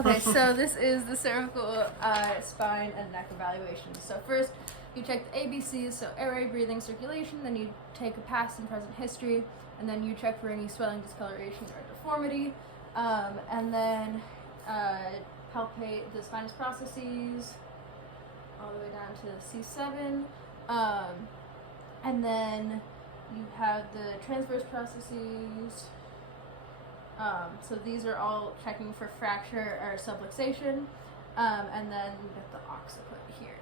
Okay, so this is the cervical spine and neck evaluation. So first, you check the ABCs, so airway, breathing, circulation. Then you take a past and present history, and then you check for any swelling, discoloration, or deformity. And then palpate the spinous processes all the way down to C7. And then you have the transverse processes. So these are all checking for fracture or subluxation, and then we get the occiput here.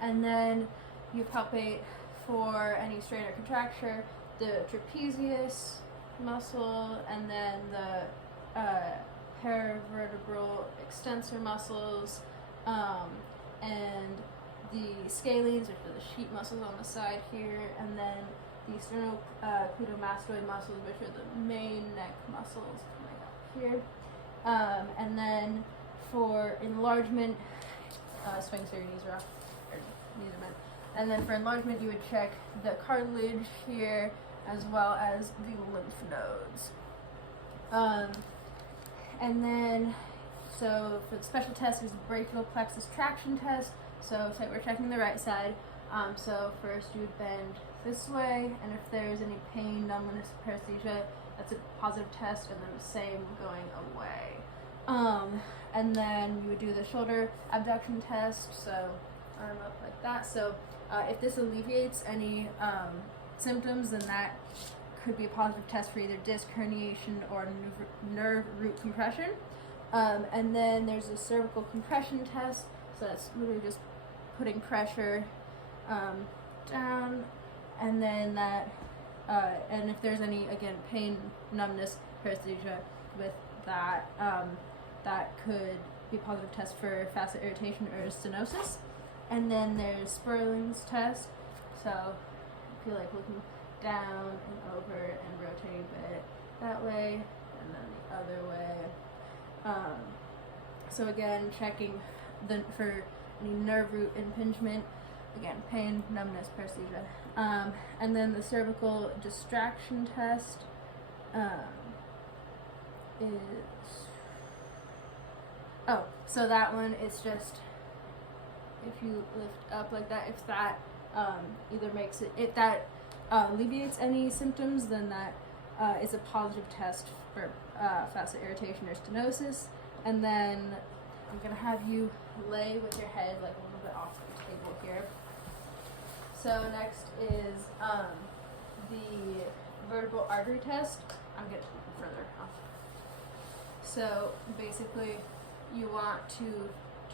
And then you palpate for any strain or contracture, the trapezius muscle, and then the paravertebral extensor muscles, and the scalenes, which are the sheet muscles on the side here, and then the sternocleidomastoid muscles, which are the main neck muscles coming up here. And then for enlargement, swing so your knees are off, or knees are bent. And then for enlargement, you would check the cartilage here as well as the lymph nodes. And then, so for the special test is the brachial plexus traction test. So say we're checking the right side. So first you would bend this way, and if there's any pain, numbness, paresthesia, that's a positive test, and then the same going away. And then you would do the shoulder abduction test, so arm up like that. So if this alleviates any symptoms, then that could be a positive test for either disc herniation or nerve root compression. And then there's a cervical compression test, so that's literally just putting pressure down, and then that, and if there's any, again, pain, numbness, paresthesia with that, that could be a positive test for facet irritation or stenosis. And then there's Sperling's test, so if you like looking down and over and rotating a bit that way, and then the other way. So again, checking for any nerve root impingement, again, pain, numbness, paresthesia. And then the cervical distraction test is, so that one is just, if you lift up like that, if that either makes it, if that alleviates any symptoms, then that is a positive test for facet irritation or stenosis. And then I'm going to have you lay with your head like a little bit off the table here. So next is the vertebral artery test. I'm going to take it further off. So basically you want to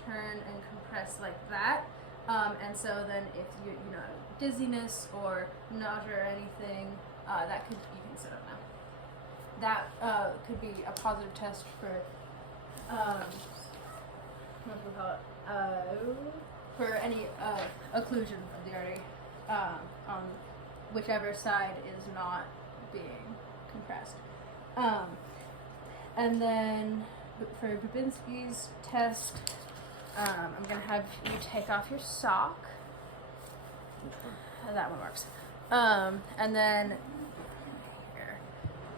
turn and compress like that. And so then if you know, dizziness or nausea or anything, that could, you can sit up now. That could be a positive test for what do we call it? For any occlusion of the artery on whichever side is not being compressed. And then for Babinski's test, I'm going to have you take off your sock. That one works. And then here.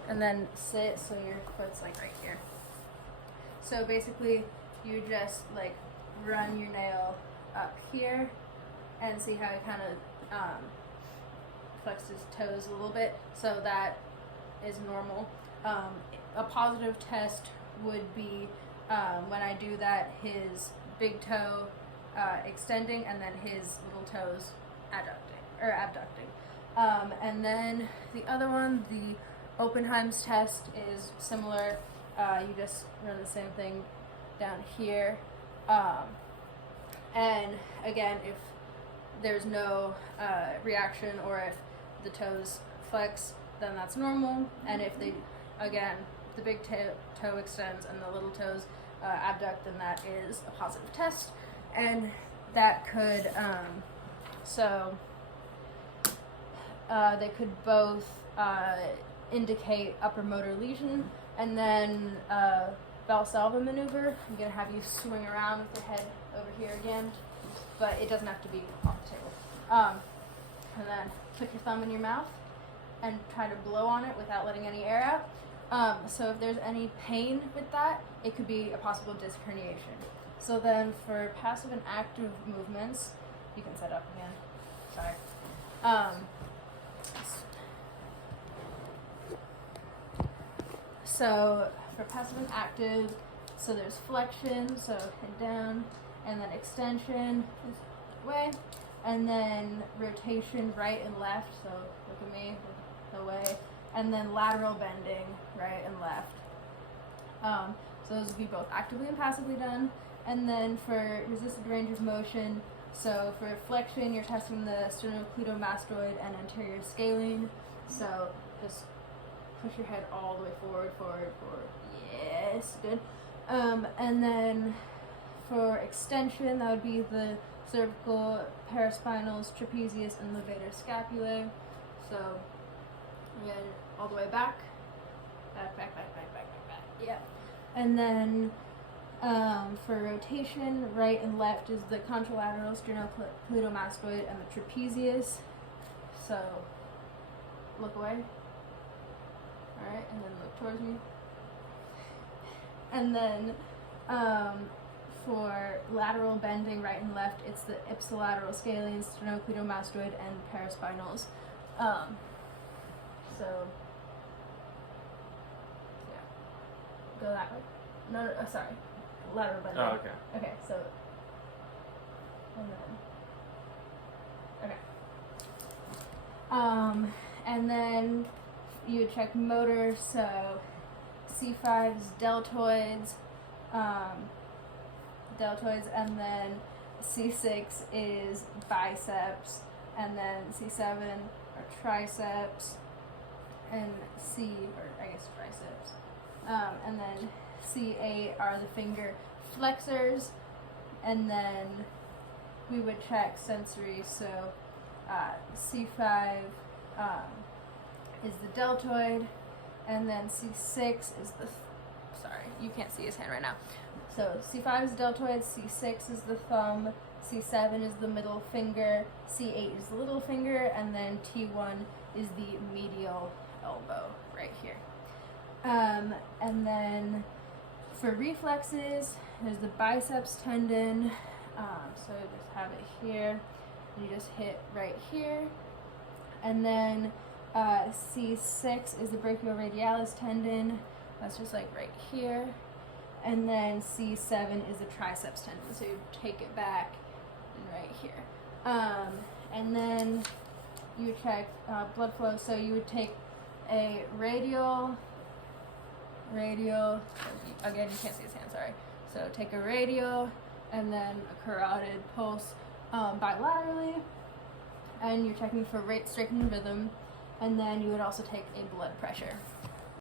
And then sit so your foot's like right here. So basically, you just like run your nail up here and see how he kind of flexes his toes a little bit. So that is normal. A positive test would be when I do that, his big toe extending and then his little toes abducting. And then the other one, the Oppenheim's test, is similar. You just run the same thing down here. And again, if there's no reaction or if the toes flex, then that's normal. And if they, again, the big toe extends and the little toes abduct, then that is a positive test. And that could, they could both indicate upper motor lesion. And then Valsalva maneuver, I'm going to have you swing around with your head over here again, but it doesn't have to be off the table. And then put your thumb in your mouth and try to blow on it without letting any air out. So if there's any pain with that, it could be a possible disc herniation. So then for passive and active movements, you can set up again. Sorry. So for passive and active, so there's flexion, so head down, and then extension this way, and then rotation right and left, so look at me, the way, and then lateral bending right and left. So those will be both actively and passively done. And then for resisted range of motion, so for flexion, you're testing the sternocleidomastoid and anterior scalene. So just push your head all the way forward. Yes, good. And then for extension, that would be the cervical, paraspinals, trapezius, and levator scapulae. So again, all the way back. Back. Yeah. And then for rotation, right and left is the contralateral sternocleidomastoid and the trapezius. So look away. Alright, and then look towards me. And then for lateral bending right and left, it's the ipsilateral scalene, sternocleidomastoid, and paraspinals. So yeah, go that way. No, sorry, lateral bending. Oh, okay. Okay, so and then okay. And then you would check motor, so C5 is deltoids, and then C6 is biceps, and then C7 are triceps, and triceps, and then C8 are the finger flexors, and then we would check sensory, so C5 is the deltoid, and then C6 is the, sorry, you can't see his hand right now. So C5 is deltoid, C6 is the thumb, C7 is the middle finger, C8 is the little finger, and then T1 is the medial elbow right here. And then for reflexes, there's the biceps tendon, so just have it here, and you just hit right here, and then C6 is the brachioradialis tendon, that's just like right here, and then C7 is the triceps tendon, so you take it back and right here. And then you check blood flow, so you would take a radial, again you can't see his hand, sorry, so take a radial and then a carotid pulse bilaterally, and you're checking for rate, strength, and rhythm. And then you would also take a blood pressure.